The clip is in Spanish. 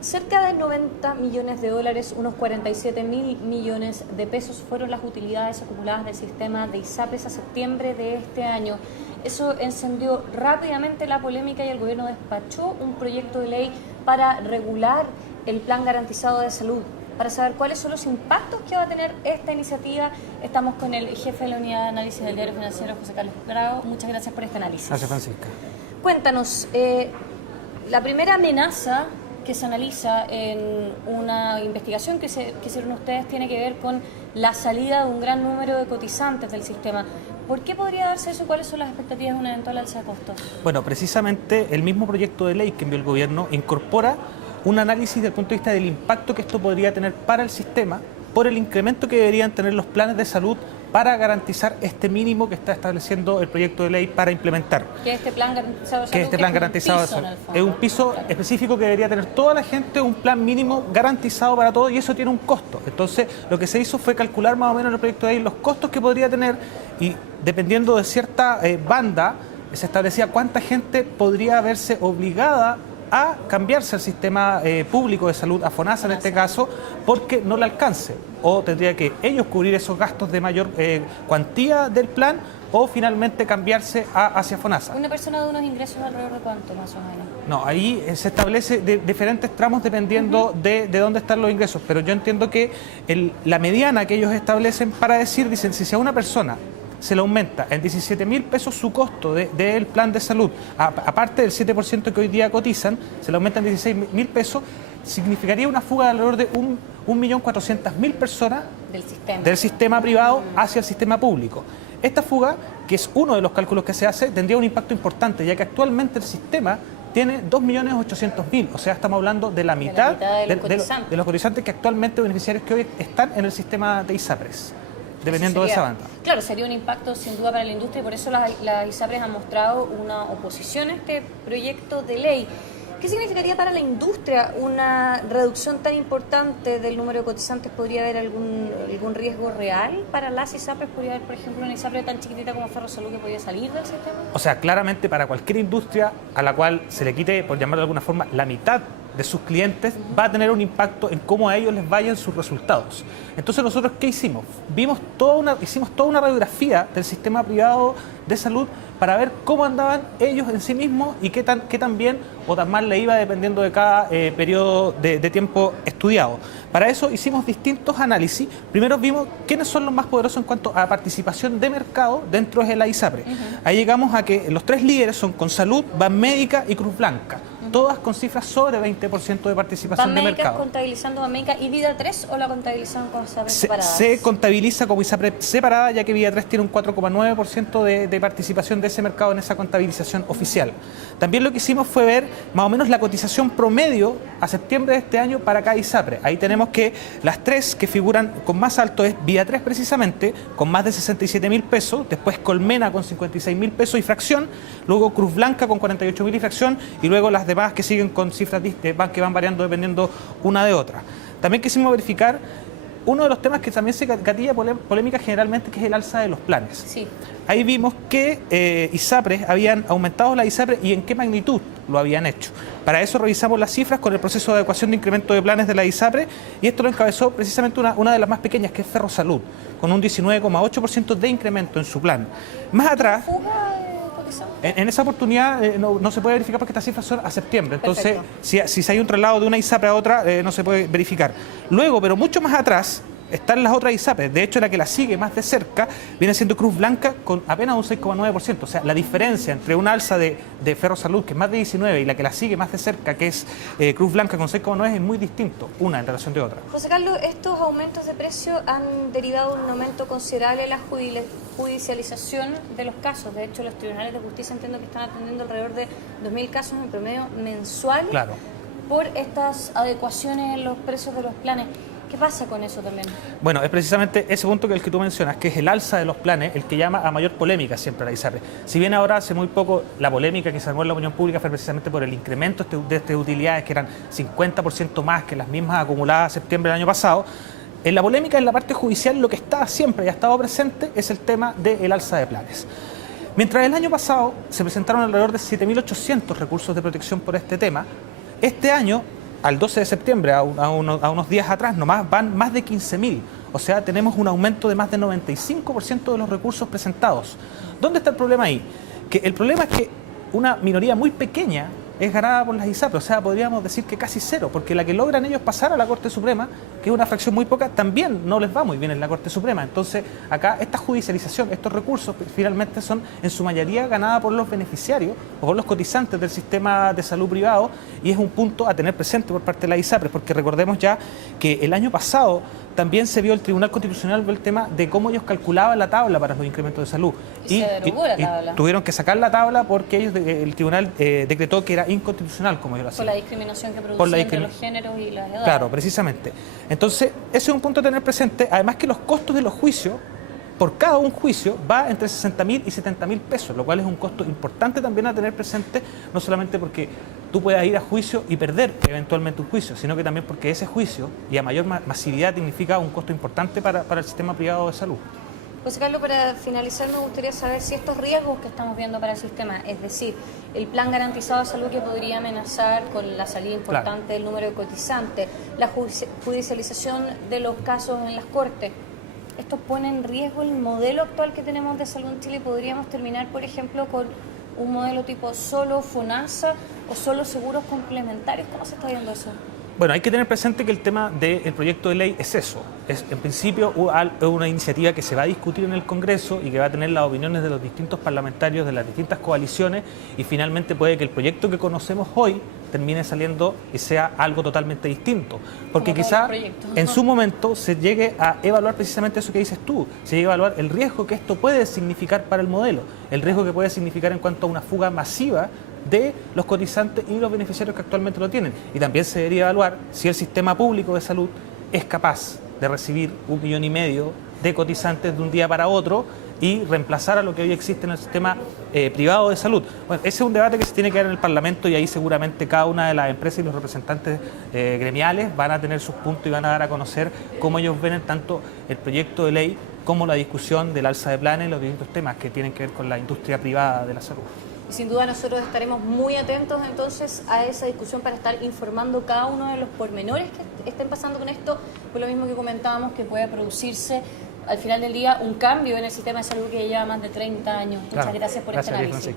Cerca de 90 millones de dólares, unos 47.000 millones de pesos fueron las utilidades acumuladas del sistema de ISAPRES a septiembre de este año. Eso encendió rápidamente la polémica y el gobierno despachó un proyecto de ley para regular el plan garantizado de salud. Para saber cuáles son los impactos que va a tener esta iniciativa, estamos con el jefe de la unidad de análisis del Diario Financiero, José Carlos Prado. Muchas gracias por este análisis. Gracias, Francisca. Cuéntanos, la primera amenaza que se analiza en una investigación que hicieron ustedes tiene que ver con la salida de un gran número de cotizantes del sistema. ¿Por qué podría darse eso? ¿Cuáles son las expectativas de una eventual alza de costos? Bueno, precisamente el mismo proyecto de ley que envió el gobierno incorpora un análisis desde el punto de vista del impacto que esto podría tener para el sistema por el incremento que deberían tener los planes de salud para garantizar este mínimo que está estableciendo el proyecto de ley para implementar. Que este plan garantizado de salud, que este plan garantizado de salud es un piso específico que debería tener toda la gente, un plan mínimo garantizado para todo, y eso tiene un costo. Entonces, lo que se hizo fue calcular más o menos en el proyecto de ley los costos que podría tener, y dependiendo de cierta banda, se establecía cuánta gente podría verse obligada a cambiarse al sistema público de salud, a FONASA en este caso, porque no le alcance, o tendría que ellos cubrir esos gastos de mayor cuantía del plan, o finalmente cambiarse hacia FONASA. ¿Una persona de unos ingresos alrededor de cuánto, más o menos? No, ahí se establece diferentes tramos dependiendo de dónde están los ingresos, pero yo entiendo que la mediana que ellos establecen para decir, dicen, si a una persona se le aumenta en 17.000 pesos su costo del plan de salud, aparte del 7% que hoy día cotizan, se le aumenta en 16.000 pesos, significaría una fuga de alrededor de 1.400.000 personas del sistema privado hacia el sistema público. Esta fuga, que es uno de los cálculos que se hace, tendría un impacto importante, ya que actualmente el sistema tiene 2.800.000, o sea, estamos hablando de la mitad de los cotizantes que actualmente beneficiarios que hoy están en el sistema de ISAPRES. Dependiendo de esa banda. Claro, sería un impacto sin duda para la industria y por eso las ISAPRES han mostrado una oposición a este proyecto de ley. ¿Qué significaría para la industria una reducción tan importante del número de cotizantes? ¿Podría haber algún riesgo real para las ISAPRES? ¿Podría haber, por ejemplo, una ISAPRE tan chiquitita como Ferrosalud que podría salir del sistema? O sea, claramente para cualquier industria a la cual se le quite, por llamarlo de alguna forma, la mitad de sus clientes, va a tener un impacto en cómo a ellos les vayan sus resultados. Entonces, nosotros, ¿qué hicimos? Hicimos toda una radiografía del sistema privado de salud para ver cómo andaban ellos en sí mismos y qué tan bien o tan mal le iba dependiendo de cada periodo de tiempo estudiado. Para eso hicimos distintos análisis. Primero vimos quiénes son los más poderosos en cuanto a participación de mercado dentro de la ISAPRE. Ahí llegamos a que los tres líderes son Consalud, Banmédica y Cruz Blanca. Todas con cifras sobre 20% de participación de mercado. ¿Contabilizando Banmédica y Vida 3 o la contabilizan con ISAPRES separadas? Se contabiliza como ISAPRE separada, ya que Vida 3 tiene un 4,9% de participación de ese mercado en esa contabilización oficial. También lo que hicimos fue ver más o menos la cotización promedio a septiembre de este año para cada ISAPRE. Ahí tenemos que las tres que figuran con más alto es Vida 3 precisamente, con más de 67.000 pesos, después Colmena con 56.000 pesos y fracción, luego Cruz Blanca con 48.000 y fracción, y luego las demás que siguen con cifras que van variando dependiendo una de otra. También quisimos verificar uno de los temas que también se gatilla polémica generalmente, que es el alza de los planes. Sí. Ahí vimos que ISAPRES habían aumentado la ISAPRES y en qué magnitud lo habían hecho. Para eso revisamos las cifras con el proceso de adecuación de incremento de planes de la ISAPRES, y esto lo encabezó precisamente una de las más pequeñas, que es Ferrosalud, con un 19,8% de incremento en su plan. Más atrás, en esa oportunidad no se puede verificar porque estas cifras son a septiembre. Entonces, si hay un traslado de una ISAPRE a otra, no se puede verificar. Luego, pero mucho más atrás, están las otras ISAPRES. De hecho, la que la sigue más de cerca viene siendo Cruz Blanca con apenas un 6,9%. O sea, la diferencia entre una alza de Ferrosalud, que es más de 19, y la que la sigue más de cerca, que es Cruz Blanca con 6,9, es muy distinto, una en relación de otra. José Carlos, estos aumentos de precio han derivado un aumento considerable en la judicialización de los casos. De hecho, los tribunales de justicia entiendo que están atendiendo alrededor de 2.000 casos en promedio mensual. Claro. Por estas adecuaciones en los precios de los planes. ¿Qué pasa con eso también? Bueno, es precisamente ese punto que el que tú mencionas, que es el alza de los planes, el que llama a mayor polémica siempre a la ISAPRE. Si bien ahora hace muy poco la polémica que se armó en la opinión pública fue precisamente por el incremento de estas utilidades, que eran 50% más que las mismas acumuladas en septiembre del año pasado, en la polémica en la parte judicial lo que está siempre y ha estado presente es el tema del alza de planes. Mientras el año pasado se presentaron alrededor de 7.800 recursos de protección por este tema, este año al 12 de septiembre, a unos días atrás, nomás van más de 15.000. O sea, tenemos un aumento de más del 95% de los recursos presentados. ¿Dónde está el problema ahí? Que el problema es que una minoría muy pequeña es ganada por las ISAPRES, o sea, podríamos decir que casi cero, porque la que logran ellos pasar a la Corte Suprema, que es una fracción muy poca, también no les va muy bien en la Corte Suprema. Entonces, acá esta judicialización, estos recursos, finalmente son en su mayoría ganadas por los beneficiarios o por los cotizantes del sistema de salud privado, y es un punto a tener presente por parte de la ISAPRES, porque recordemos ya que el año pasado también se vio el Tribunal Constitucional el tema de cómo ellos calculaban la tabla para los incrementos de salud. Y se derogó la tabla. Tuvieron que sacar la tabla porque el tribunal decretó que era inconstitucional, como yo lo hacía. Por la discriminación que producía entre los géneros y las edades. Claro, precisamente. Entonces, ese es un punto a tener presente. Además que los costos de los juicios, por cada un juicio, va entre 60.000 y 70.000 pesos, lo cual es un costo importante también a tener presente, no solamente porque tú puedas ir a juicio y perder eventualmente un juicio, sino que también porque ese juicio y a mayor masividad significa un costo importante para el sistema privado de salud. José Carlos, para finalizar me gustaría saber si estos riesgos que estamos viendo para el sistema, es decir, el plan garantizado de salud que podría amenazar con la salida importante del número de cotizantes, la judicialización de los casos en las cortes, ¿esto pone en riesgo el modelo actual que tenemos de salud en Chile? ¿Podríamos terminar, por ejemplo, con un modelo tipo solo FONASA o solo seguros complementarios? ¿Cómo se está viendo eso? Bueno, hay que tener presente que el tema del proyecto de ley es eso. Es, en principio, una iniciativa que se va a discutir en el Congreso y que va a tener las opiniones de los distintos parlamentarios de las distintas coaliciones, y finalmente puede que el proyecto que conocemos hoy termine saliendo y sea algo totalmente distinto. Porque quizá en su momento se llegue a evaluar precisamente eso que dices tú, se llegue a evaluar el riesgo que esto puede significar para el modelo, el riesgo que puede significar en cuanto a una fuga masiva de los cotizantes y los beneficiarios que actualmente lo tienen. Y también se debería evaluar si el sistema público de salud es capaz de recibir 1,5 millones de cotizantes de un día para otro y reemplazar a lo que hoy existe en el sistema privado de salud. Bueno, ese es un debate que se tiene que dar en el Parlamento, y ahí seguramente cada una de las empresas y los representantes gremiales van a tener sus puntos y van a dar a conocer cómo ellos ven tanto el proyecto de ley como la discusión del alza de planes y los distintos temas que tienen que ver con la industria privada de la salud. Y sin duda nosotros estaremos muy atentos entonces a esa discusión para estar informando cada uno de los pormenores que estén pasando con esto, por lo mismo que comentábamos que puede producirse al final del día un cambio en el sistema de salud que lleva más de 30 años. Muchas gracias por este análisis.